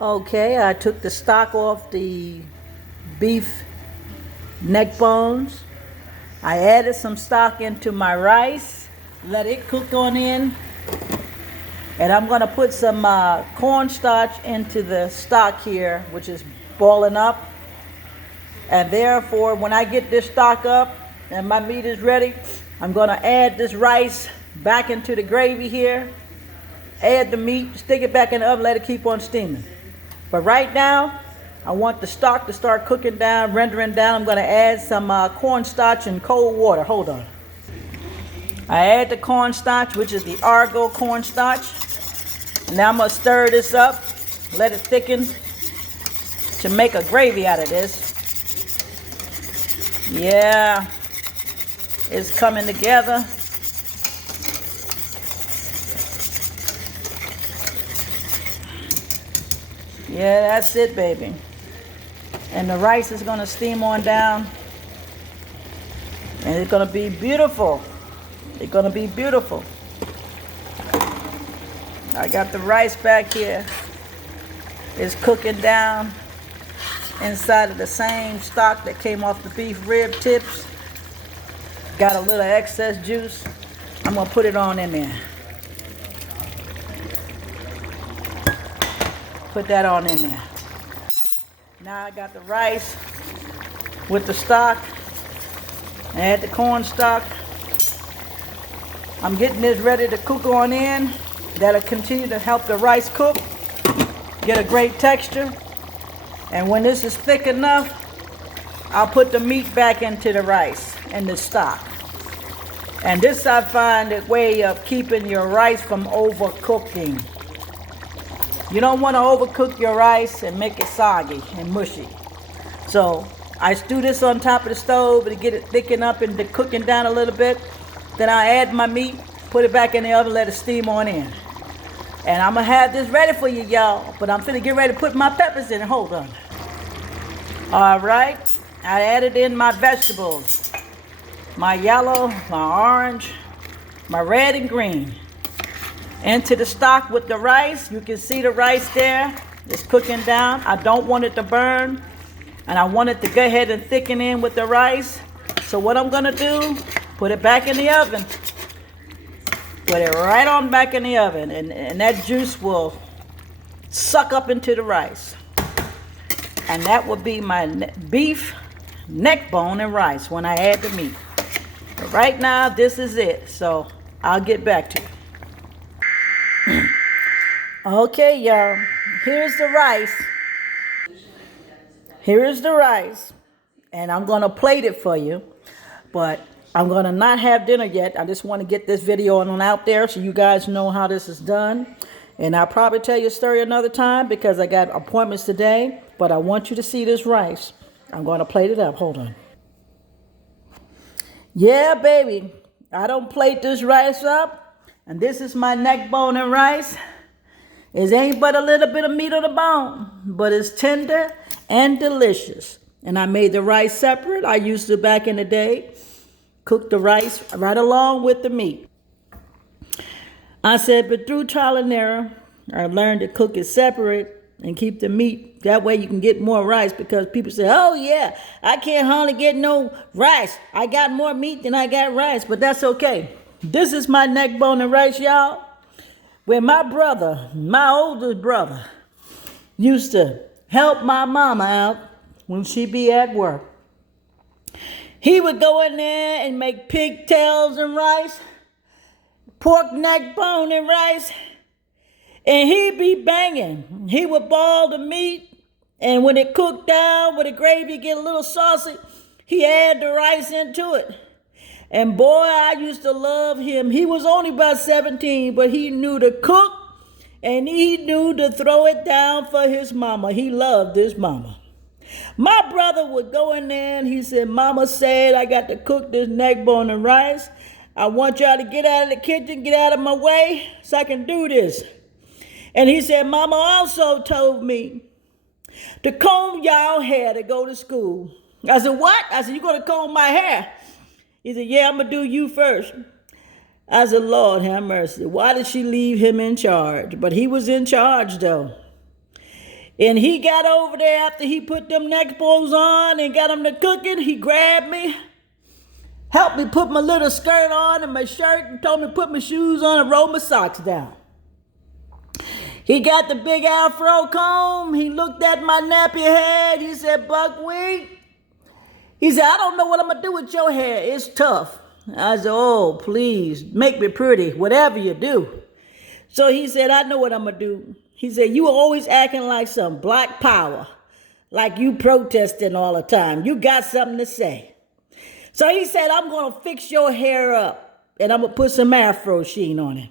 Okay, I took the stock off the beef neck bones. I added some stock into my rice, let it cook on in, and I'm gonna put some cornstarch into the stock here, which is boiling up. And therefore, when I get this stock up and my meat is ready, I'm gonna add this rice back into the gravy here, add the meat, stick it back in the oven, let it keep on steaming. But right now, I want the stock to start cooking down, rendering down. I'm gonna add some cornstarch and cold water. Hold on. I add the cornstarch, which is the Argo cornstarch. Now I'm gonna stir this up, let it thicken to make a gravy out of this. Yeah, it's coming together. Yeah, that's it, baby. And the rice is gonna steam on down. And it's gonna be beautiful. It's gonna be beautiful. I got the rice back here. It's cooking down inside of the same stock that came off the beef rib tips. Got a little excess juice. I'm gonna put it on in there. Put that on in there. Now I got the rice with the stock. Add the cornstarch. I'm getting this ready to cook on in. That'll continue to help the rice cook, get a great texture. And when this is thick enough, I'll put the meat back into the rice and the stock. And this I find a way of keeping your rice from overcooking. You don't want to overcook your rice and make it soggy and mushy. So I stew this on top of the stove to get it thicken up and cooking down a little bit. Then I add my meat, put it back in the oven, let it steam on in. And I'm gonna have this ready for you, y'all. But I'm finna get ready to put my peppers in it. Hold on. All right, I added in my vegetables. My yellow, my orange, my red and green. Into the stock with the rice. You can see the rice there. It's cooking down. I don't want it to burn. And I want it to go ahead and thicken in with the rice. So what I'm gonna do, put it back in the oven. Put it right on back in the oven. And that juice will suck up into the rice. And that will be my beef neck bone and rice when I add the meat. But right now, this is it. So I'll get back to you. Okay, y'all, here's the rice. Here's the rice. And I'm going to plate it for you. But I'm going to not have dinner yet. I just want to get this video on out there so you guys know how this is done. And I'll probably tell you a story another time because I got appointments today. But I want you to see this rice. I'm going to plate it up. Hold on. Yeah, baby. I don't plate this rice up. And this is my neck bone and rice. It ain't but a little bit of meat on the bone, but it's tender and delicious. And I made the rice separate. I used to back in the day, cook the rice right along with the meat. I said, but through trial and error, I learned to cook it separate and keep the meat. That way you can get more rice because people say, oh yeah, I can't hardly get no rice. I got more meat than I got rice, but that's okay. This is my neck bone and rice, y'all. When my brother, my oldest brother, used to help my mama out when she be at work. He would go in there and make pigtails and rice, pork neck bone and rice, and he'd be banging. He would boil the meat, and when it cooked down, when the gravy get a little saucy, he add the rice into it. And boy, I used to love him. He was only about 17, but he knew to cook and he knew to throw it down for his mama. He loved his mama. My brother would go in there and he said, Mama said I got to cook this neck bone and rice. I want y'all to get out of the kitchen, get out of my way so I can do this. And he said, Mama also told me to comb y'all hair to go to school. I said, what? I said, you going to comb my hair? He said, yeah, I'm going to do you first. I said, Lord, have mercy. Why did she leave him in charge? But he was in charge, though. And he got over there after he put them neck bones on and got them to cooking. He grabbed me, helped me put my little skirt on and my shirt, and told me to put my shoes on and roll my socks down. He got the big afro comb. He looked at my nappy head. He said, Buckwheat. He said, I don't know what I'm going to do with your hair. It's tough. I said, oh, please, make me pretty, whatever you do. So he said, I know what I'm going to do. He said, you were always acting like some black power, like you protesting all the time. You got something to say. So he said, I'm going to fix your hair up, and I'm going to put some afro sheen on it.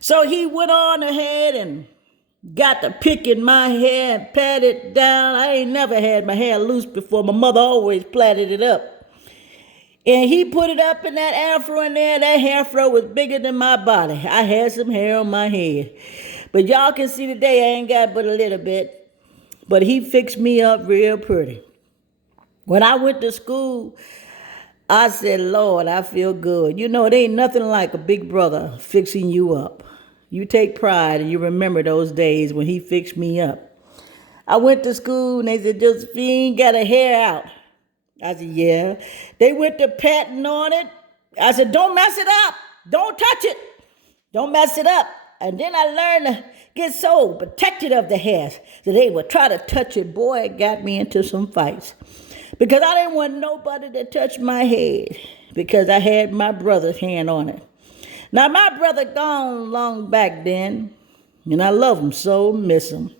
So he went on ahead and got to picking my hair and pat it down. I ain't never had my hair loose before. My mother always plaited it up. And he put it up in that afro in there. That hair fro was bigger than my body. I had some hair on my head. But y'all can see today I ain't got but a little bit. But he fixed me up real pretty. When I went to school, I said, Lord, I feel good. You know, it ain't nothing like a big brother fixing you up. You take pride and you remember those days when he fixed me up. I went to school and they said, Josephine got her hair out. I said, yeah. They went to patting on it. I said, don't mess it up. Don't touch it. Don't mess it up. And then I learned to get so protected of the hair. So they would try to touch it. Boy, it got me into some fights. Because I didn't want nobody to touch my head. Because I had my brother's hand on it. Now, my brother gone long back then. And I love him so, miss him.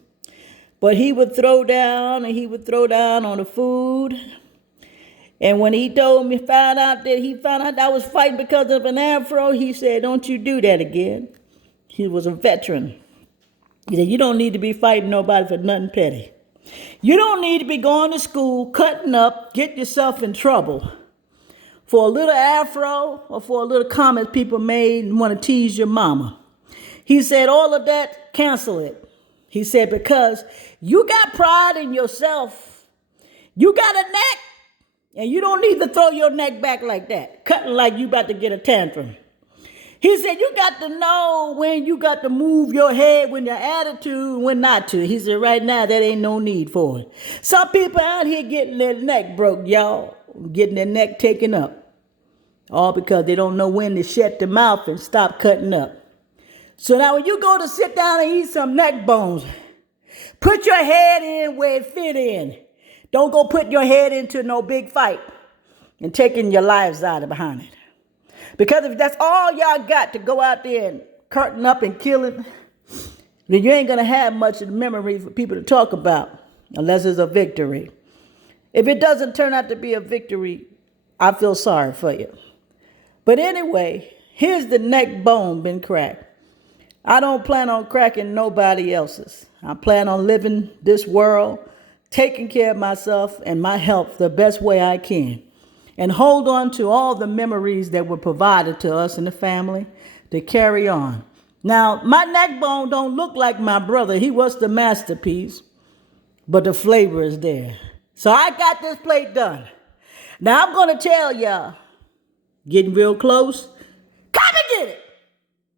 But he would throw down and he would throw down on the food. And when he told me, found out I was fighting because of an afro, he said, don't you do that again. He was a veteran. He said, you don't need to be fighting nobody for nothing petty. You don't need to be going to school, cutting up, get yourself in trouble for a little afro or for a little comment people made and want to tease your mama. He said, all of that, cancel it. He said, because you got pride in yourself. You got a neck. And you don't need to throw your neck back like that, cutting like you about to get a tantrum. He said, you got to know when you got to move your head, when your attitude, when not to. He said, right now, that ain't no need for it. Some people out here getting their neck broke, y'all, getting their neck taken up. All because they don't know when to shut their mouth and stop cutting up. So now when you go to sit down and eat some neck bones, put your head in where it fit in. Don't go put your head into no big fight and taking your lives out of behind it. Because if that's all y'all got to go out there and curtain up and kill it, then you ain't going to have much of the memory for people to talk about unless it's a victory. If it doesn't turn out to be a victory, I feel sorry for you. But anyway, here's the neck bone been cracked. I don't plan on cracking nobody else's. I plan on living this world, taking care of myself and my health the best way I can, and hold on to all the memories that were provided to us in the family to carry on. Now, my neck bone don't look like my brother. He was the masterpiece, but the flavor is there. So I got this plate done. Now I'm going to tell y'all, getting real close,